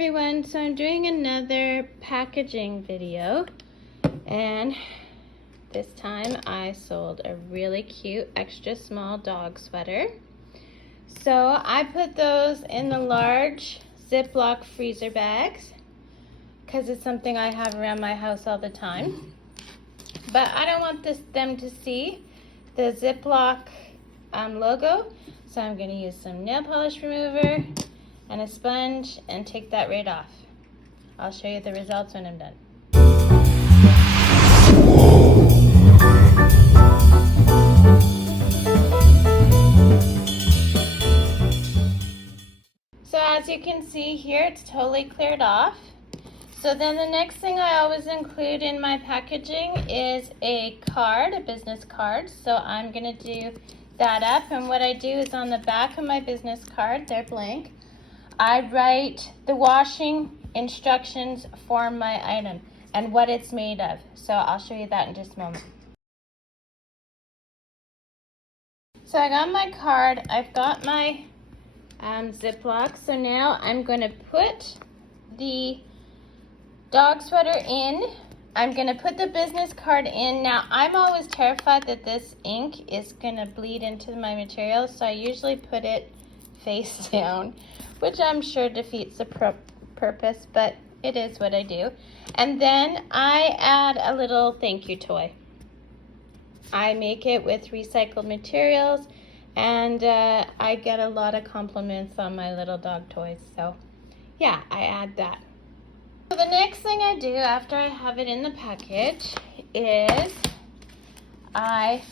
everyone, so I'm doing another packaging video, and this time I sold a really cute extra small dog sweater. So I put those in the large Ziploc freezer bags because it's something I have around my house all the time, but I don't want them to see the Ziploc logo, so I'm going to use some nail polish remover and a sponge and take that right off. I'll show you the results when I'm done. So as you can see here, it's totally cleared off. So then the next thing I always include in my packaging is a card, a business card. So I'm going to do that up, and what I do is on the back of my business card, they're blank, I write the washing instructions for my item and what it's made of. So I'll show you that in just a moment. So I got my card, I've got my Ziploc. So now I'm going to put the dog sweater in. I'm going to put the business card in. Now I'm always terrified that this ink is going to bleed into my material, so I usually put it face down, which I'm sure defeats the purpose, but it is what I do. And then I add a little thank you toy. I make it with recycled materials, and I get a lot of compliments on my little dog toys, so yeah, I add that. So the next thing I do after I have it in the package is I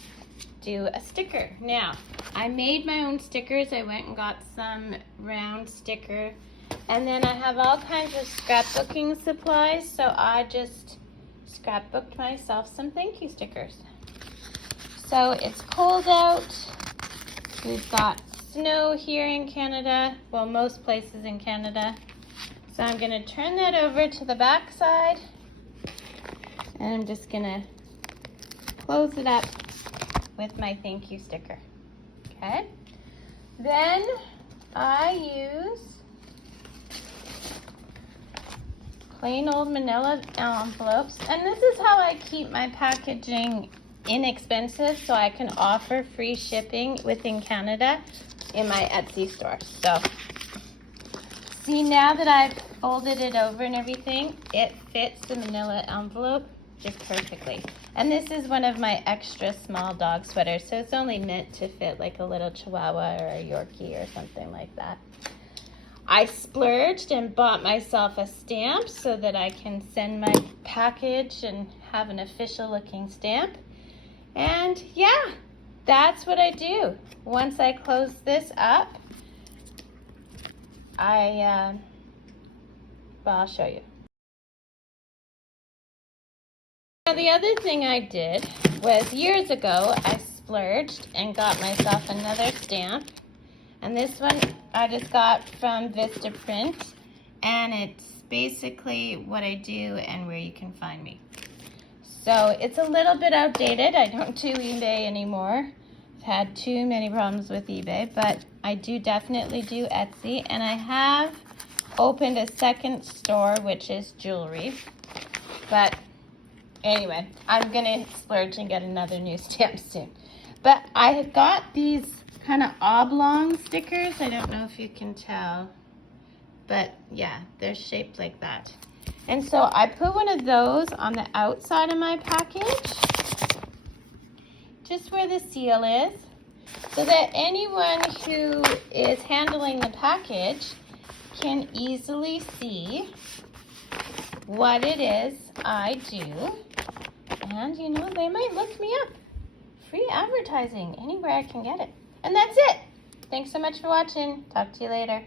do a sticker. Now, I made my own stickers. I went and got some round sticker, and then I have all kinds of scrapbooking supplies, so I just scrapbooked myself some thank you stickers. So it's cold out. We've got snow here in Canada, well, most places in Canada. So I'm going to turn that over to the back side, and I'm just going to close it up with my thank you sticker. Okay, then I use plain old manila envelopes, and this is how I keep my packaging inexpensive, so I can offer free shipping within Canada in my Etsy store. So see, now that I've folded it over and everything, it fits the manila envelope just perfectly. And this is one of my extra small dog sweaters, so it's only meant to fit like a little Chihuahua or a Yorkie or something like that. I splurged and bought myself a stamp so that I can send my package and have an official looking stamp. And yeah, that's what I do. Once I close this up, I'll show you. Now the other thing I did was years ago I splurged and got myself another stamp, and this one I just got from Vistaprint, and it's basically what I do and where you can find me. So it's a little bit outdated. I don't do eBay anymore. I've had too many problems with eBay, but I do definitely do Etsy, and I have opened a second store, which is jewelry. But anyway, I'm gonna splurge and get another new stamp soon. But I have got these kind of oblong stickers. I don't know if you can tell, but yeah, they're shaped like that. And so I put one of those on the outside of my package, just where the seal is, so that anyone who is handling the package can easily see what it is I do. And you know, they might look me up. Free advertising anywhere I can get it. And that's it. Thanks so much for watching. Talk to you later.